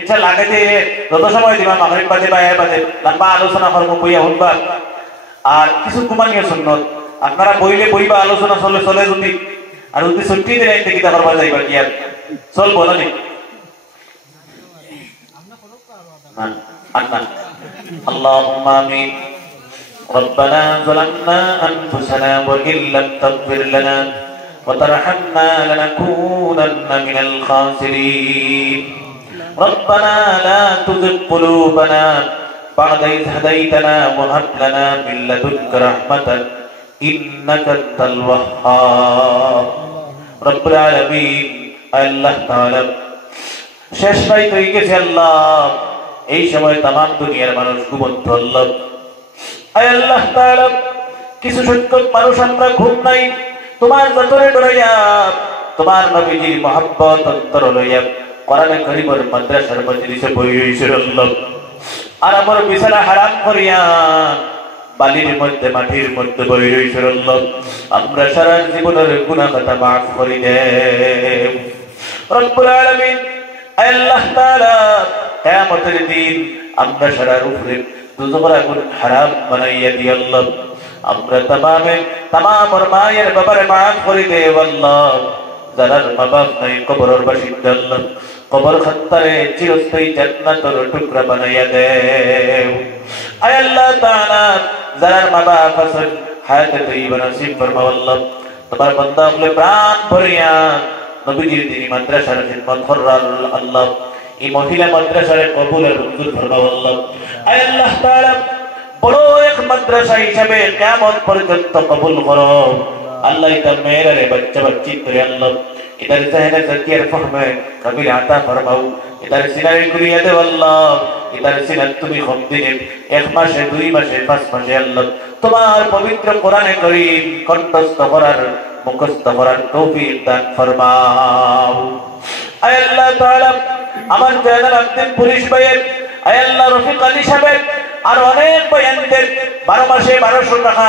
ইনশাআল্লাহ আগে যত সময় দিবা মাগরিব বাজে বা এর বাজে লম্বা আলোচনা করব বইয়া হুনবা আর কিছু কুমানীয় সুন্নত আপনারা বইলে বইবা আলোচনা চলে চলে যদি আর যদি ছুটি দিলে এতে কিতা করবা যাইবা কি আর চল বলানি আন্না আল্লাহুম্মা আমিন ربنا ظلمنا أنفسنا وإن لم تغفر لنا وترحمنا لنكونن من الخاسرين ربنا لا تزغ قلوبنا بعد إذ هديتنا وهب لنا من لدنك رحمة إنك أنت الوهاب رب العالمين الله تعالى শেষ রাত হয়ে গেছে আল্লাহ এই সময় तमाम দুনিয়ার মানুষ ঘুমন্ত আল্লাহ আয় আল্লাহ তাআলা কিছু সংখ্যক মানুষ আমরা ঘুম নাই তোমার যতরে ডরাইয়া তোমার নবীজির মহব্বত অন্তর লইয়া কোরআনে কারীমের মাদ্রাসার মজলিসে বই হইছে আল্লাহ আর আমার বিছানা হারাম করিয়া বালির মধ্যে মাটির মধ্যে বই হইছে আল্লাহ আমরা সারা জীবনের গুনাহ খাতা maaf করে দেও রব্বুল আলামিন আয় আল্লাহ তাআলা কিয়ামতের দিন আমরা সারা উপরে দুজোর আগুন হারাম বানাইয়া দি আল্লাহ আমরা तमाम और মায়ের বাবারে maaf করে দেও আল্লাহ যারা মা বাপ নাই কবরের বাসিন্দা আল্লাহ কবর খাত্তারে চিরস্থায়ী জান্নাতের টুকরা বানাইয়া দেও আয় আল্লাহ তাআলা যারা মা বাপ আছেন হায়াতে তৈয়বা নসিব ফরমাও আল্লাহ তোমার বান্দা বলে প্রাণ ভরিয়া নবীজির দিনী মাদ্রাসার খিদমত করার আল্লাহ এই মহিলা মাদ্রাসার কবুলের মঞ্জুর ফরমাও আল্লাহ আয় আল্লাহ তাআলা বড় এক মাদ্রাসা হিসেবে কিয়ামত পর্যন্ত কবুল করো আল্লাহ এটা মেয়েরে বাচ্চা বাচ্চি করে আল্লাহ इधर ज़हन ज़कियर फहमे कबीर आता फरमाओ इधर सिनारे कुरिया दे अल्लाह इधर सिनत तुम्ही खमदिने एक मासे दुई मासे पांच मासे अल्लाह तुम्हार पवित्र कुरान करीम कंठस्थ करार मुखस्थ करार तौफीक दान फरमाओ आय अल्लाह ताआला আমার জানার আব্দুল পুলিশ ভাইয়ের আয় আল্লাহ রফিক আলী সাহেব আর অনেক বয়ানদের 12 মাসে 1200 টাকা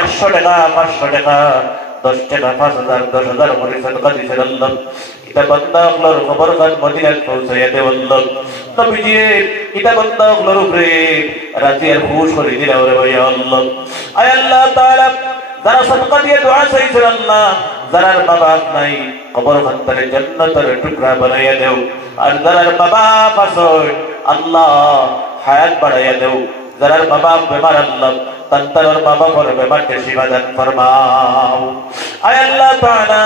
100 টাকা 500 টাকা 10 টাকা 5000 10000 করে সদকা দিয়েছেন আল্লাহ এটা বান্দা আল্লাহর খবর কান মদিনায় পৌঁছায়া দেও আল্লাহ নবীজি এটা বান্দা আল্লাহর উপরে রাজি আর খুশ করে দিলাও রে ভাই আল্লাহ আয় আল্লাহ তাআলা যারা সদকা দিয়ে দোয়া চাইছেন আল্লাহ যারার বাবা নাই কবর খান্তারে জান্নাতের টুকরা বানাইয়া দেও আর যারার বাবা পাছয় আল্লাহ হায়াত বাড়াইয়া দেও যারার বাবা বেমার আল্লাহ তন্তর বাবা পর বেমারকে শিফা দান ফরমাও আয় আল্লাহ তাআলা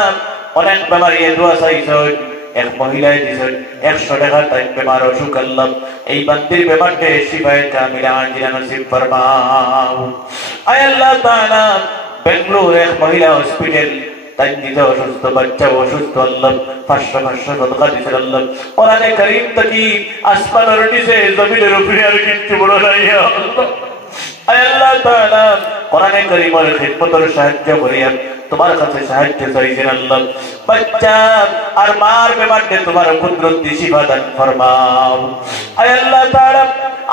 অনেক বেমারি দোয়া চাইছেন এক মহিলায় দিছেন 100 টাকা তাই বেমার অসুখ আল্লাহ এই বান্দির বেমারকে শিফায়ে কামিলা আজিলা নসিব ফরমাও আয় আল্লাহ তাআলা বেঙ্গলুরু এক মহিলা হসপিটাল তাই নিজে অসুস্থ বাচ্চা অসুস্থ আল্লাহ 500 সদকা দিছেন আল্লাহ কোরআনে কারীম থেকে আসমানের নিচে জমিনের উপরে আর কিছু বড় নাই আল্লাহ আয় আল্লাহ তাআলা কোরআনে কারীমের খিদমতের সাহায্য করিয়া তোমার কাছে সাহায্য চাইছেন আল্লাহ বাচ্চা আর মার বেমারকে তোমার কুদরত দিয়ে শিফা দান ফরমাও আয় আল্লাহ তাআলা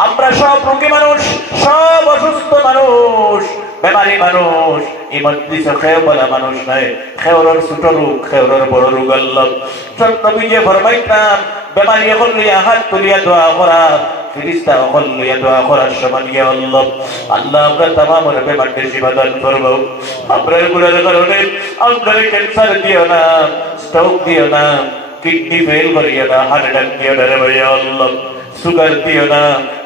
আমরা সব রোগী মানুষ সব অসুস্থ মানুষ বেমারি মানুষ এই মজলিসে খেওয়ালা মানুষ নাই খেওয়ার ছোট রোগ খেওয়ার বড় রোগ আল্লাহ নবীজি ফরমাইতেন বেমারি এখন লিয়া হাত তুলিয়া দোয়া করা ফেরেশতা এখন লিয়া দোয়া করার সময় ইয়া আল্লাহ আল্লাহ আমরা तमाम বেমারকে শিফা দান ফরমাও আমরা গুনার কারণে আমাদের ক্যান্সার দিও না স্ট্রোক দিও না কিডনি ফেল করিও না হার্ট অ্যাটাক দিও না রে ভাই আল্লাহ সুগার দিও না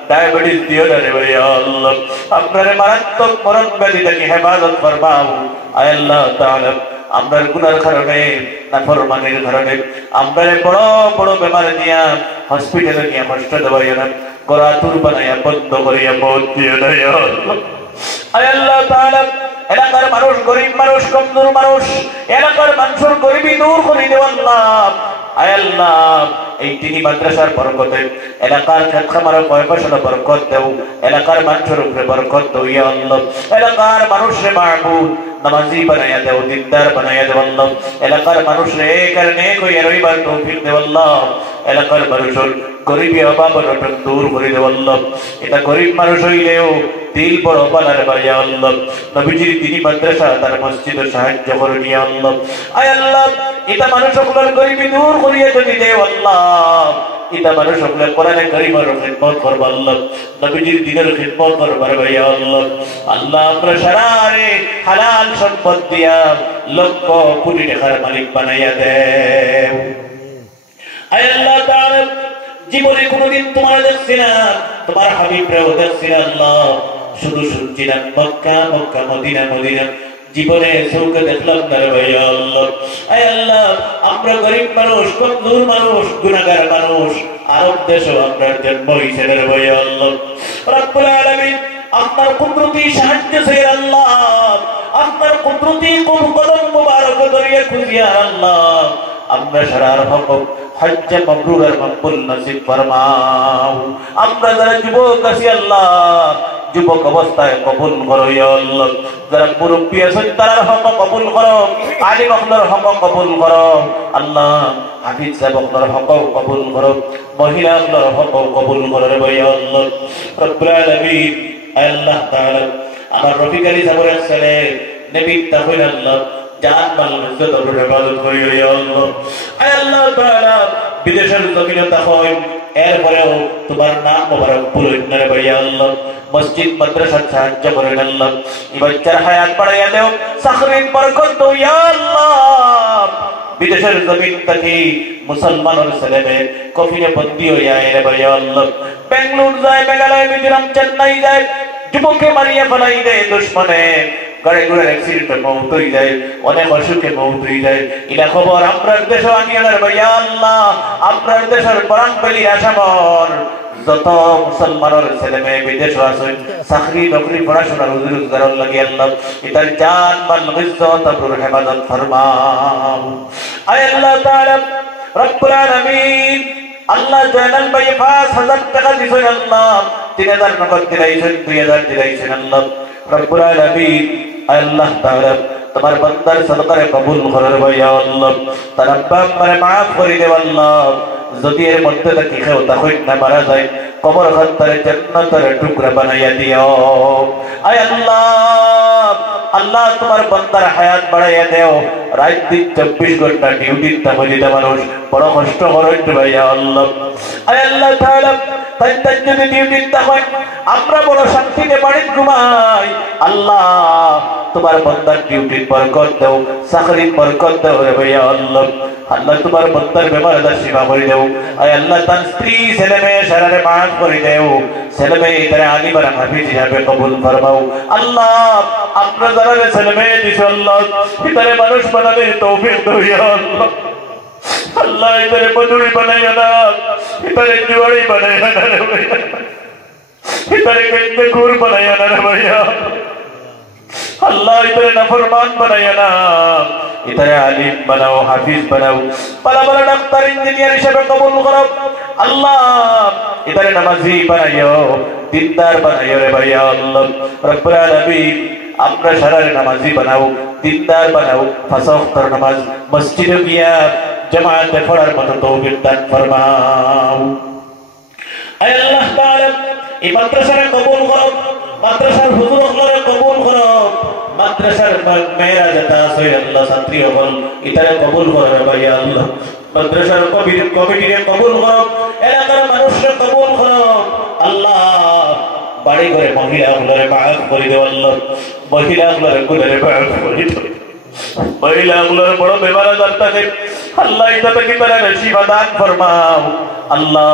ডায়াবেটিস দিও না রে ভাই আল্লাহ আপনারে মারাত্মক মরণ ব্যাধি থেকে হেফাজত ফরমাও আয় আল্লাহ তাআলা আমরার গুনার কারণে নাফরমানির কারণে আমরারে বড় বড় বেমার নিয়া হসপিটালে নিয়া কষ্ট দেওয়াইও না গরাতুর বানাইয়া বন্ধ করিয়া মত দিও না ইয়া আল্লাহ আয় আল্লাহ তাআলা এলাকার মানুষ গরিব মানুষ কমজোর মানুষ এলাকার মানুষের গরিবি দূর করে দেও আল্লাহ আয় আল্লাহ এই দিনী মাদ্রাসার বরকতে এলাকার খামারের পয়সার বরকত দেও এলাকার মানুষের উপরে বরকত দাও ইয়া আল্লাহ এলাকার মানুষরে মাহবুব নামাজি বানায়া দেও দিনদার বানায়া দেও আল্লাহ এলাকার মানুষরে কারণে কই রইবার তৌফিক দেও আল্লাহ এলাকার মানুষের গরিবি অভাব অনটন দূর করে দেও আল্লাহ এটা গরিব মানুষ হইলেও দিল বড় বানার বাড়িয়া আল্লাহ নবীজির দিনী মাদ্রাসা তার মসজিদে সাহায্য করুন ইয়া আল্লাহ আয় আল্লাহ এটা মানুষ সকলের গরিবি দূর করিয়ে যদি দেও আল্লাহ ইতা মানুষ সকলে কোরআনে কারীমের খিদমত করব আল্লাহ নবীজির দ্বীনের খিদমত করব ভাই আল্লাহ আল্লাহ আমরা সারারে হালাল সম্পদ দিয়া লক্ষ কোটি টাকার মালিক বানাইয়া দেও আয় আল্লাহ তাআলা জীবনে কোনোদিন তোমার দেখছি না তোমার হাবিবরাও দেখছি না আল্লাহ শুধু শুনছি না মক্কা মক্কা মদিনা মদিনা জীবনে চৌকে দেখলাম না রে ভাই আল্লাহ আয় আল্লাহ আমরা গরিব মানুষ কমজোর মানুষ গুনাহগার মানুষ আরব দেশে আপনার জন্ম হইছে রে ভাই আল্লাহ রব্বুল আলামিন আপনার কুদরতি সাহায্য চাই আল্লাহ আপনার কুদরতি কদম মুবারক ধরিয়ে খুঁজিয়া আল্লাহ আমরা সারার হক হজ্জ মাবরুর আর মকবুল নসিব ফরমাও আমরা যারা যুবক আছি আল্লাহ যুবক অবস্থায় কবুল করো ইয়া আল্লাহ যারা মুরব্বি আছেন তার হক কবুল করো আলিম আপনার হক কবুল করো আল্লাহ হাফিজ সাহেব আপনার হক কবুল করো মহিলা আপনার হক কবুল করো রে ভাই আল্লাহ রব্বুল আলামিন আল্লাহ তাআলা আমার রফিক আলী সাহেবের ছেলে নবী তাহলে আল্লাহ জান মাল ইজ্জত আর ইবাদত করি ইয়া আল্লাহ আয় আল্লাহ তাআলা বিদেশের জমিনে তাহলে এরপরেও তোমার নাম মোবারক পুরো রে ভাই আল্লাহ মসজিদ মাদ্রাসা সাহায্য করেন আল্লাহ এই বাচ্চার হায়াত বাড়াইয়া দাও সাখরিন বরকত দাও ইয়া আল্লাহ বিদেশের জমিন থেকে মুসলমানের ছেলেমেয়ে কফিনে বন্দী হইয়া রে ভাই আল্লাহ বেঙ্গালুর যায় মেঘালয় মিজোরাম চেন্নাই যায় যুবককে মারিয়া ফেলাই দেয় দুশ্মনে গাড়ি ঘোড়ার অ্যাক্সিডেন্টে মৌত হয়ে যায় অনেক অসুখে মৌত হয়ে যায় এটা খবর আপনার দেশে আনিয়ে দেয় ভাই আল্লাহ আপনার দেশের পরাণ পেলি আসামর যত মুসলমানের ছেলে মেয়ে বিদেশে আছেন চাকরি নকরি পড়াশোনার হুজুর রোজগার লাগি আল্লাহ এটার জান মাল ইজ্জত আবরুর হেফাজত ফরমাও আয় আল্লাহ তাআলা রব্বুল আলামিন আল্লাহ জানাল ভাই 5000 টাকা দিছেন আল্লাহ 3000 নগদ দিলাইছেন 2000 দিলাইছেন আল্লাহ রব্বুল আলামিন আল্লাহ তাআলা তোমার বান্দার সদকারে কবুল করো রে ভাই আল্লাহ তার আব্বা আম্মারে maaf করে দেও আল্লাহ যদি এর মধ্যে থেকে কেউ তাহলে না মারা যায় কবর খানতারে জান্নাতের টুকরা বানাইয়া দিও আয় আল্লাহ আল্লাহ তোমার বান্দার হায়াত বাড়াইয়া দেও রাত দিন 24 ঘন্টা ডিউটি তাহলে মানুষ বড় কষ্ট করে ভাই আল্লাহ আয় আল্লাহ তাআলা তাই যদি ডিউটি তাহলে আমরা বড় শান্তিতে বাড়িতে ঘুমাই আল্লাহ তোমার বান্দার ডিউটির বরকত দাও চাকরির বরকত দাও রে ভাই আল্লাহ আল্লাহ তোমার বান্দার বেমারদার সেবা করে দাও আয় আল্লাহ তার স্ত্রী ছেলে মেয়ে সারারে maaf করে দাও ছেলে মেয়ে তারা আলিম আর হাফিজ হিসাবে কবুল ফরমাও আল্লাহ আপনার যারা ছেলে মেয়ে দিছো আল্লাহ তারে মানুষ বানাবে তৌফিক দাও ইয়া আল্লাহ আল্লাহ এবারে মজুরি বানাইয়া না এবারে জুয়ারি বানাইয়া না রে ভাই এবারে গেন্দে ঘুর বানাইয়া না রে ভাইয়া আল্লাহ এবারে নাফরমান বানাইয়া না এবারে আলিম বানাও হাফিজ বানাও পালা পালা ডাক্তার ইঞ্জিনিয়ার হিসেবে কবুল করো আল্লাহ এবারে নামাজি বানাইও দিনদার বানাইও রে ভাইয়া আল্লাহ রব্বুল আলামিন আমরা সারারে নামাজি বানাও দিনদার বানাও পাঁচ ওয়াক্তের নামাজ মসজিদে গিয়া জামাতে পড়ার মতো তৌফিক দান ফরমাও আয় আল্লাহ তাআলা এই মাদ্রাসারে কবুল করো মাদ্রাসার হুজুরগুলোরে কবুল করো মাদ্রাসার মেয়েরা যেটা আছে আল্লাহ ছাত্রী হল এটারে কবুল করো রে ভাই আল্লাহ মাদ্রাসার কমিটিরে কবুল করো এলাকার মানুষরে কবুল করো আল্লাহ বাড়ি ঘরে মহিলাগুলোরে maaf করে দাও আল্লাহ মহিলাগুলোরে maaf করে দাও মহিলাগুলোর বড় বেমার আজারটাকে আল্লাহ এটা থেকে তারা শিফা দান ফরমাও আল্লাহ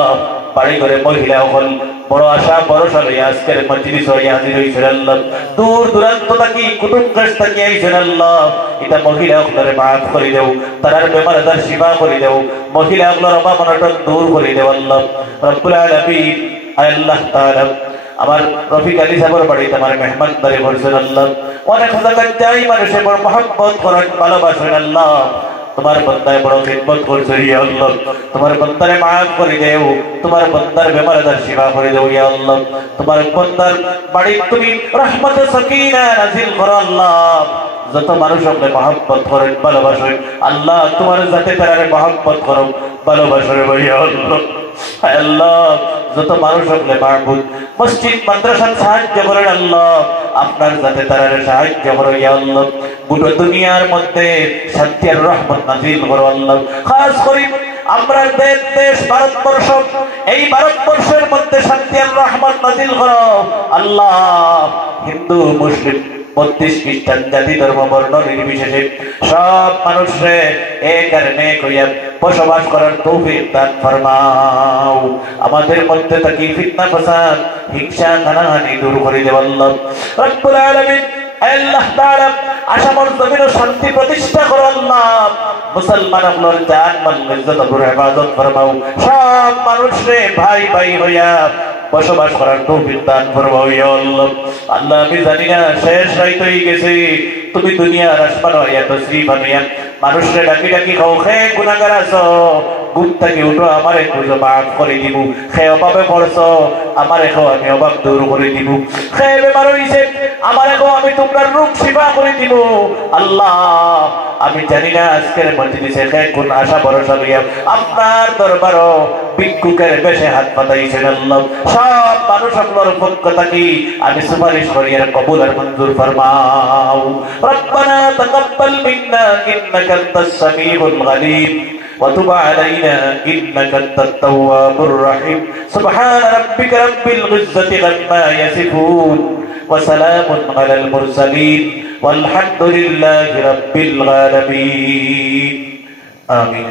বাড়ি ঘরে মহিলা হল বড় আশা ভরসা লইয়া আজকের মজলিস হইয়া হাজির হইছেন আল্লাহ দূর দূরান্ত থেকে কুটুম কাছ থেকে আইছেন আল্লাহ এটা মহিলাগুলোরে maaf করে দাও তার বেমার আজার শিফা করে দাও মহিলাগুলোর অভাব অনটন দূর করে দাও আল্লাহ রব্বুল আলামিন আল্লাহ তাআলা আমার রফিক আলী সাহেবের বাড়িতে আমার মেহমানদারি করছেন আল্লাহ অনেক জায়গায় যাই মানুষের বড় মহব্বত করেন ভালোবাসেন আল্লাহ তোমার বান্দায় বড় খিদমত করছে ইয়া আল্লাহ তোমার বান্দারে maaf করে দাও তোমার বান্দার বেমার আজার শিফা করে দাও ইয়া আল্লাহ তোমার বান্দার বাড়ি তুমি রহমত সাকিনা নাযিল করো আল্লাহ যত মানুষ আপনি মহব্বত করেন ভালোবাসেন আল্লাহ তোমার জাতে তারে মহব্বত করো ভালোবাসেন ইয়া আল্লাহ আল্লাহ যত মানুষ আপনি মাহবুব মসজিদ মাদ্রাসা সাহায্য করেন আল্লাহ আপনার যাতে তারা সাহায্য করো ইয়া আল্লাহ গোটা দুনিয়ার মধ্যে শান্তি আর রহমত নাযিল করো আল্লাহ খাস করে আমরা দেশ ভারতবর্ষ, এই ভারতবর্ষের মধ্যে শান্তি আর রহমত নাজিল করো আল্লাহ। হিন্দু মুসলিম 32 খ্রিস্টান জাতি ধর্ম বর্ণ নির্বিশেষে সব মানুষরে এক আর নেক হইয়া বসবাস করার তৌফিক দান ফরমাও। আমাদের মধ্যে থাকি ফিতনা ফাসাদ হিংসা হানাহানি দূর করে দেও আল্লাহ রব্বুল আলামিন। আল্লাহ তাআলা আসামর জমিনে শান্তি প্রতিষ্ঠা করো আল্লাহ। মুসলমান আমলার জান মাল ইজ্জত আর হেফাজত ফরমাও। সব মানুষরে ভাই ভাই হইয়া বসবাস করার তৌফিক দান ফরমাও ইয়া আল্লাহ। আল্লাহ আমি জানি না শেষ রাত হয়ে গেছে, তুমি দুনিয়ার আসমান হইয়া তশরিফ আনিয়া মানুষরে ডাকি ডাকি খাও খে গুনাহগার আছো, ঘুম থেকে উঠো আমারে খুঁজো মাফ করে দিব, খে অভাবে পড়ছো আমারে খাও আমি অভাব দূর করে দিব, খে বেমার হইছে আমারে খাও আমি তোমার রোগ শিফা করে দিব আল্লাহ। আমি জানি না আজকের মজলিসে খে কোন আশা ভরসা লইয়া আপনার দরবারও ভিক্ষুকের বেশে হাত পাতাইছেন আল্লাহ। সব মানুষ আপনার পক্ষ থাকি আমি সুপারিশ করি আর কবুল আর মঞ্জুর ফরমাও। রব্বানা তাকাব্বাল মিন্না ইন্নাকা আনতাস সামিউল আলিম وتب علينا إنك أنت التواب الرحيم سبحان ربك رب العزة عما يصفون وسلام على المرسلين والحمد لله رب العالمين آمين.